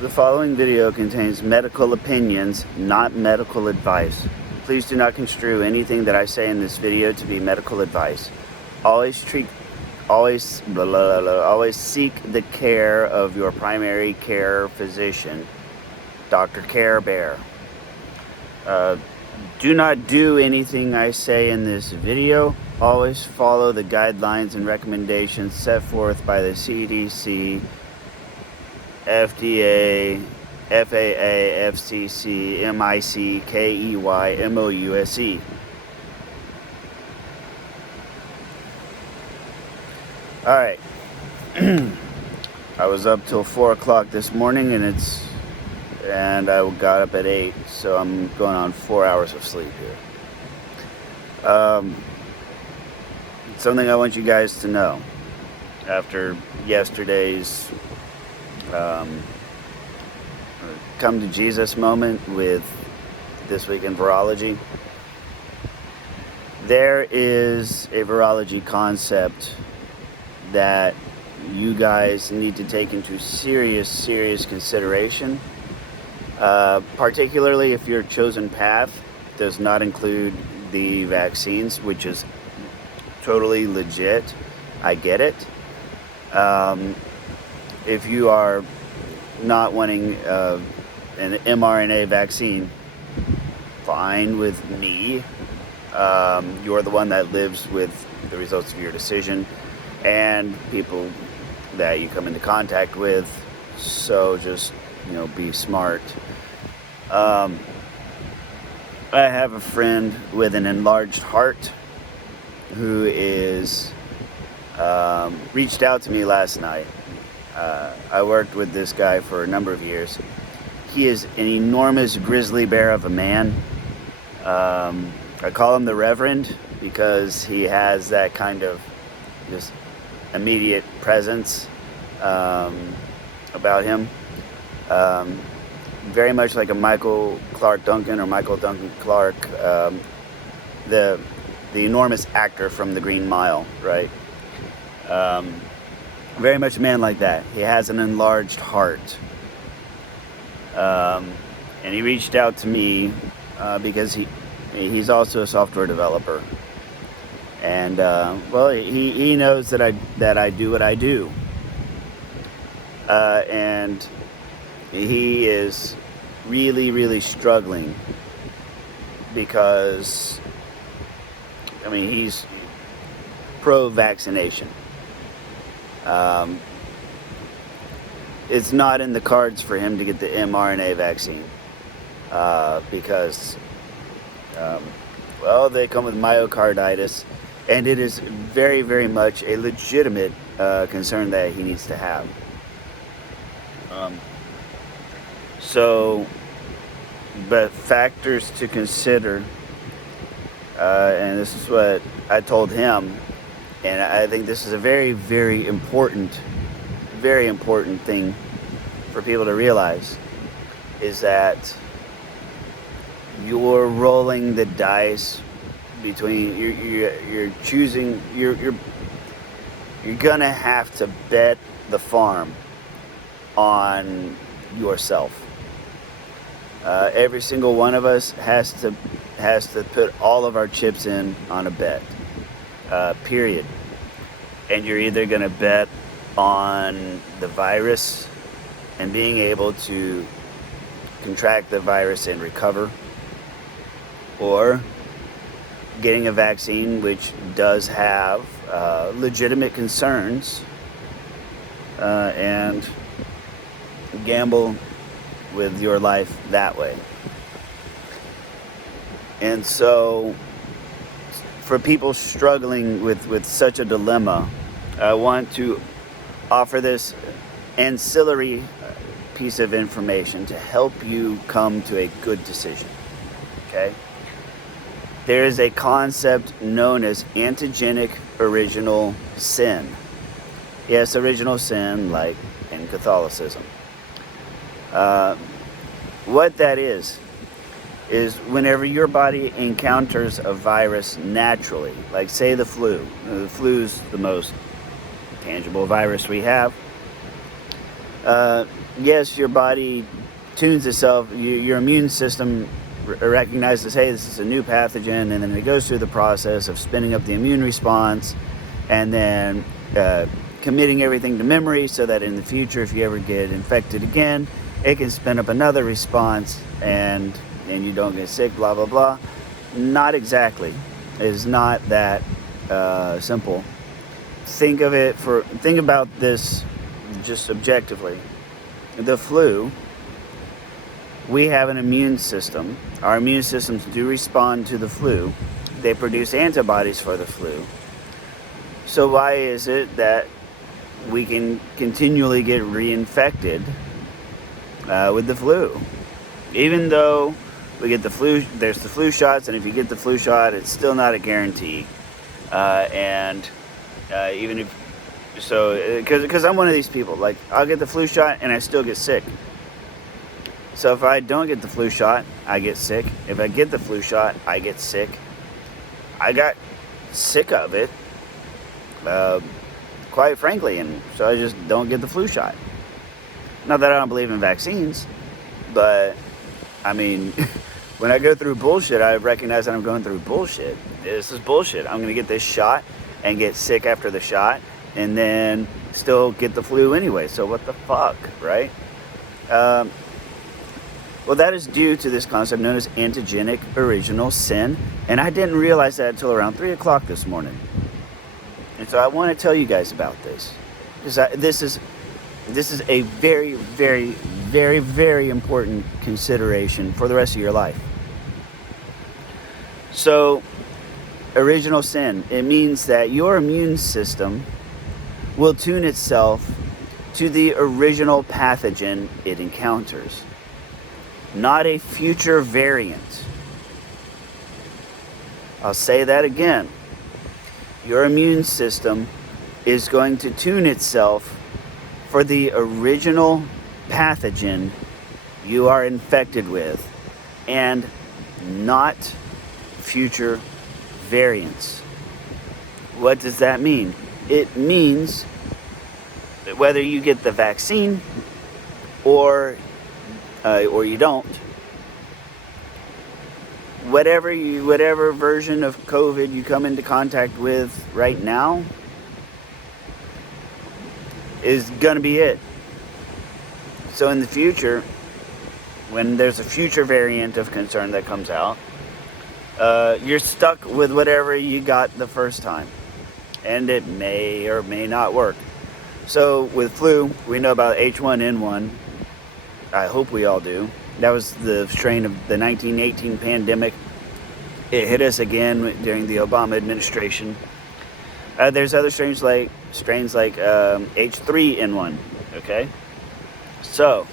The following video contains medical opinions, not medical advice. Please do not construe anything that I say in this video to be medical advice. Always seek the care of your primary care physician, Dr. Care Bear. Do not do anything I say in this video. Always follow the guidelines and recommendations set forth by the CDC, FDA, FAA, FCC, MIC, KEY, MOUSE. Alright. I was up till 4 o'clock this morning and I got up at 8, so I'm going on 4 hours of sleep here. Something I want you guys to know after yesterday's come to Jesus moment with This Week in Virology. There is a virology concept that you guys need to take into serious consideration, particularly if your chosen path does not include the vaccines, which is totally legit. I get it. If you are not wanting an mRNA vaccine, fine with me. You're the one that lives with the results of your decision and people that you come into contact with, so just, be smart. I have a friend with an enlarged heart who is reached out to me last night. I worked with this guy for a number of years. He is an enormous grizzly bear of a man. I call him the Reverend because he has that kind of just immediate presence about him. Very much like a Michael Clark Duncan or Michael Duncan Clark, the enormous actor from The Green Mile, right? Very much a man like that. He has an enlarged heart. And he reached out to me because he's also a software developer. And he knows that I do what I do. And he is really struggling because he's pro-vaccination. It's not in the cards for him to get the mRNA vaccine because, they come with myocarditis, and it is very much a legitimate concern that he needs to have. But factors to consider, and this is what I told him, and I think this is a very important thing for people to realize, is that you're rolling the dice between, you're choosing, you're gonna have to bet the farm on yourself. Every single one of us has to put all of our chips in on a bet. Period. And you're either going to bet on the virus and being able to contract the virus and recover, or getting a vaccine which does have legitimate concerns, and gamble with your life that way. And so, for people struggling with such a dilemma, I want to offer this ancillary piece of information to help you come to a good decision. Okay? There is a concept known as Antigenic Original Sin. Yes, original sin, like in Catholicism. What that is whenever your body encounters a virus naturally, like say the flu. The flu's the most tangible virus we have. Yes, your body tunes itself. Your immune system recognizes, hey, this is a new pathogen, and then it goes through the process of spinning up the immune response, and then committing everything to memory, so that in the future, if you ever get infected again, it can spin up another response, and you don't get sick. Blah blah blah. Not exactly. It is not that simple. Think about this just objectively. The flu, we have an immune system. Our immune systems do respond to the flu. They produce antibodies for the flu. So why is it that we can continually get reinfected with the flu? Even though we get the flu, there's the flu shots, and if you get the flu shot, it's still not a guarantee. Even if so, because I'm one of these people, like, I'll get the flu shot and I still get sick. So if I don't get the flu shot, I get sick. If I get the flu shot, I get sick. I got sick of it, quite frankly, and so I just don't get the flu shot. Not that I don't believe in vaccines, but I mean, when I go through bullshit, I recognize that I'm going through bullshit. This is bullshit. I'm going to get this shot and get sick after the shot, and then still get the flu anyway. So what the fuck, right? Well, that is due to this concept known as Antigenic Original Sin, and I didn't realize that until around 3 o'clock this morning. And so I want to tell you guys about this, because this is a very, very, very, very important consideration for the rest of your life. So, original sin, it means that your immune system will tune itself to the original pathogen it encounters, not a future variant. I'll say that again. Your immune system is going to tune itself for the original pathogen you are infected with, and not future variants. What does that mean? It means that whether you get the vaccine or you don't, whatever version of COVID you come into contact with right now is gonna be it. So in the future, when there's a future variant of concern that comes out, you're stuck with whatever you got the first time, and it may or may not work. So with flu, we know about H1N1. I hope we all do. That was the strain of the 1918 pandemic. It hit us again during the Obama administration. There's other strains like H3N1. Okay, so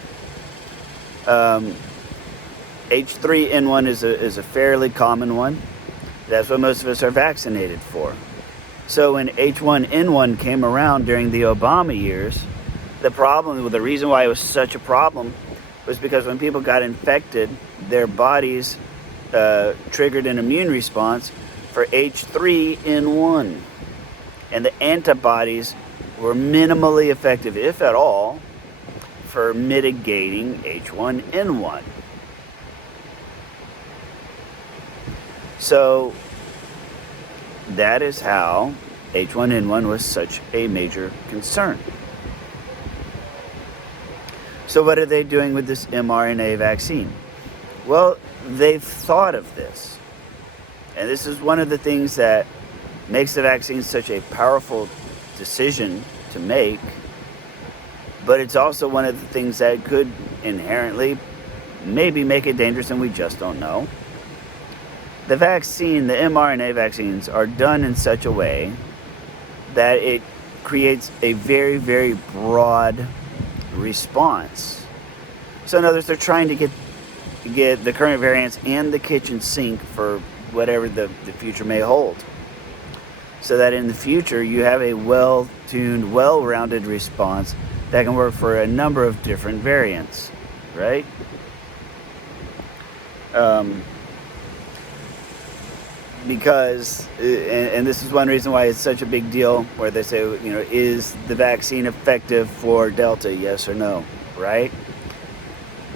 H3N1 is a fairly common one. That's what most of us are vaccinated for. So when H1N1 came around during the Obama years, the reason why it was such a problem was because when people got infected, their bodies triggered an immune response for H3N1. And the antibodies were minimally effective, if at all, for mitigating H1N1. So that is how H1N1 was such a major concern. So what are they doing with this mRNA vaccine? Well, they've thought of this. And this is one of the things that makes the vaccine such a powerful decision to make. But it's also one of the things that could inherently maybe make it dangerous, and we just don't know. The mRNA vaccines are done in such a way that it creates a very, very broad response. So in other words, they're trying to get the current variants and the kitchen sink for whatever the future may hold. So that in the future, you have a well-tuned, well-rounded response that can work for a number of different variants, right? because, and this is one reason why it's such a big deal, where they say, is the vaccine effective for Delta? Yes or no, right?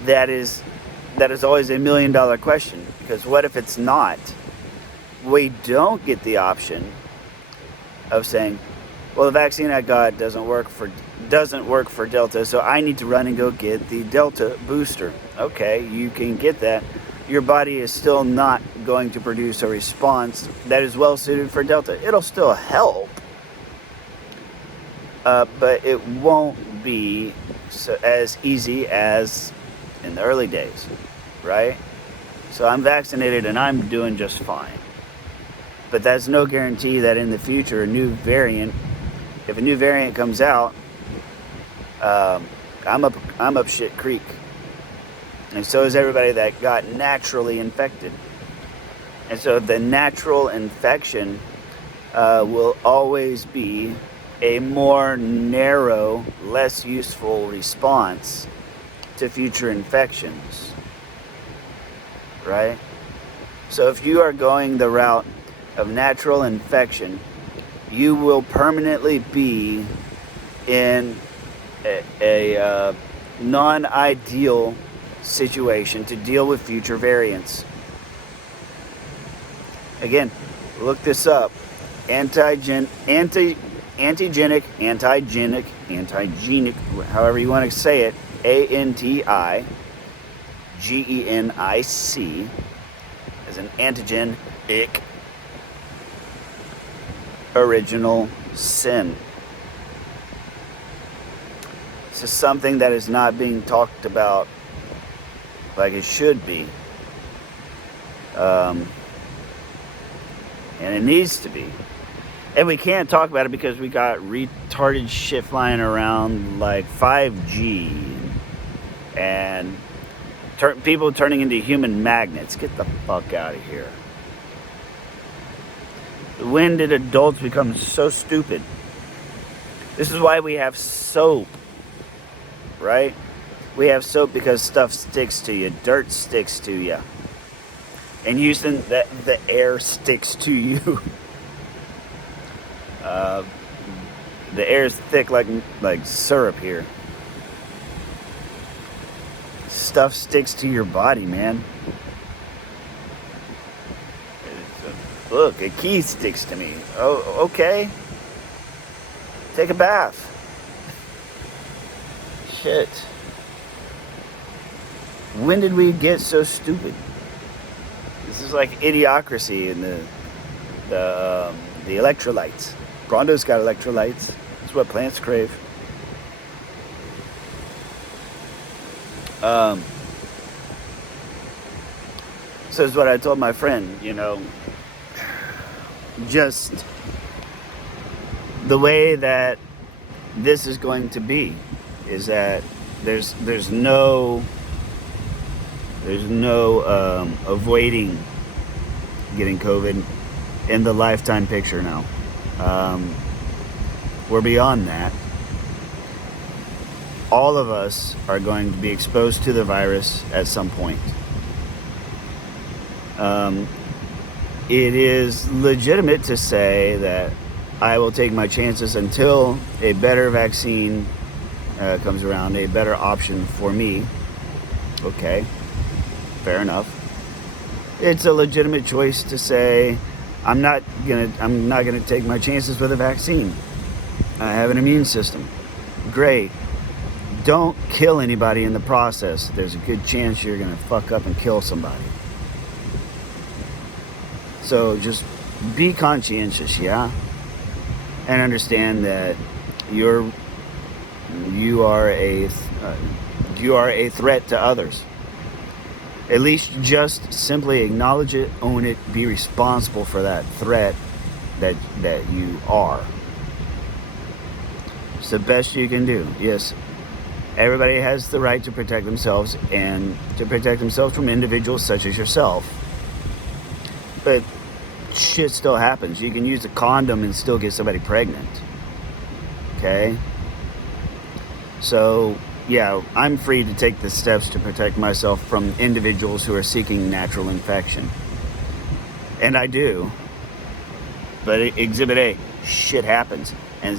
That is always a $1 million question, because what if it's not? We don't get the option of saying, well, the vaccine I got doesn't work for Delta, so I need to run and go get the Delta booster. Okay, you can get that. Your body is still not going to produce a response that is well suited for Delta. It'll still help, but it won't be as easy as in the early days, right? So I'm vaccinated and I'm doing just fine. But that's no guarantee that in the future, if a new variant comes out, I'm up shit creek. And so is everybody that got naturally infected. And so the natural infection will always be a more narrow, less useful response to future infections, right? So if you are going the route of natural infection, you will permanently be in a non-ideal situation to deal with future variants. Again, look this up. Antigenic, however you want to say it, Antigenic, as an antigenic original sin. This is something that is not being talked about like it should be. And it needs to be. And we can't talk about it because we got retarded shit flying around like 5G and people turning into human magnets. Get the fuck out of here. When did adults become so stupid? This is why we have soap, right? We have soap because stuff sticks to you. Dirt sticks to you. In Houston, the air sticks to you. The air is thick like syrup here. Stuff sticks to your body, man. Look, a key sticks to me. Oh, okay. Take a bath. Shit. When did we get so stupid? This is like idiocracy in the electrolytes. Brondo's got electrolytes. That's what plants crave. So is what I told my friend, just the way that this is going to be is that there's no avoiding getting COVID in the lifetime picture now. We're beyond that. All of us are going to be exposed to the virus at some point. It is legitimate to say that I will take my chances until a better vaccine comes around, a better option for me. Okay, fair enough. It's a legitimate choice to say I'm not gonna take my chances with a vaccine. I have an immune system. Great. Don't kill anybody in the process. There's a good chance you're gonna fuck up and kill somebody. So just be conscientious, yeah? And understand that you are a threat to others. At least just simply acknowledge it, own it, be responsible for that threat that you are. It's the best you can do. Yes, everybody has the right to protect themselves and to protect themselves from individuals such as yourself. But shit still happens. You can use a condom and still get somebody pregnant. Okay? So, yeah, I'm free to take the steps to protect myself from individuals who are seeking natural infection. And I do. But Exhibit A, shit happens. And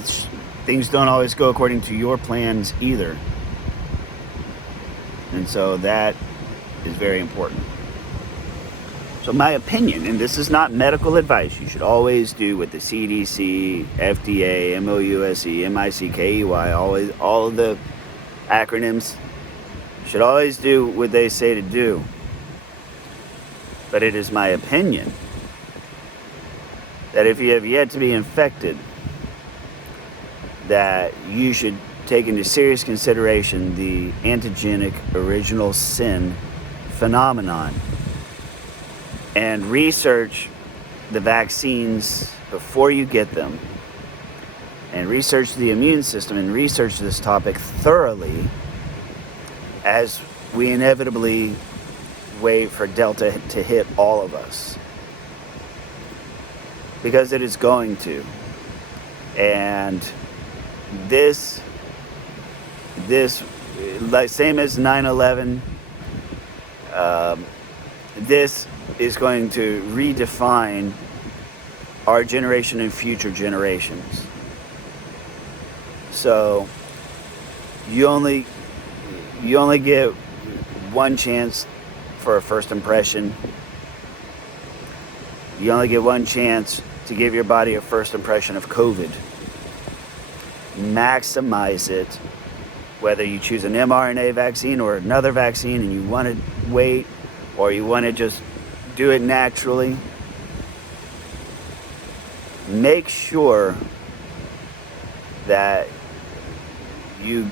things don't always go according to your plans either. And so that is very important. So my opinion, and this is not medical advice, you should always do what the CDC, FDA, MOUSE, MICKEY, all of the acronyms, should always do what they say to do. But it is my opinion that if you have yet to be infected, that you should take into serious consideration the Antigenic Original Sin phenomenon and research the vaccines before you get them, and research the immune system and research this topic thoroughly as we inevitably wait for Delta to hit all of us, because it is going to. And this like same as 9/11, this is going to redefine our generation and future generations. So you only get one chance for a first impression. You only get one chance to give your body a first impression of COVID. Maximize it, whether you choose an mRNA vaccine or another vaccine and you want to wait, or you want to just do it naturally. Make sure that you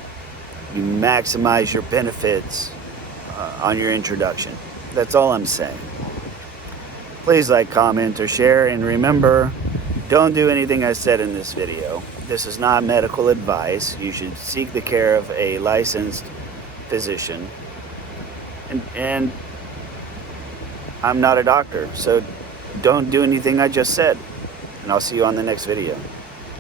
maximize your benefits on your introduction. That's all I'm saying. Please like, comment, or share, and remember, don't do anything I said in this video. This is not medical advice. You should seek the care of a licensed physician. And I'm not a doctor, so don't do anything I just said. And I'll see you on the next video.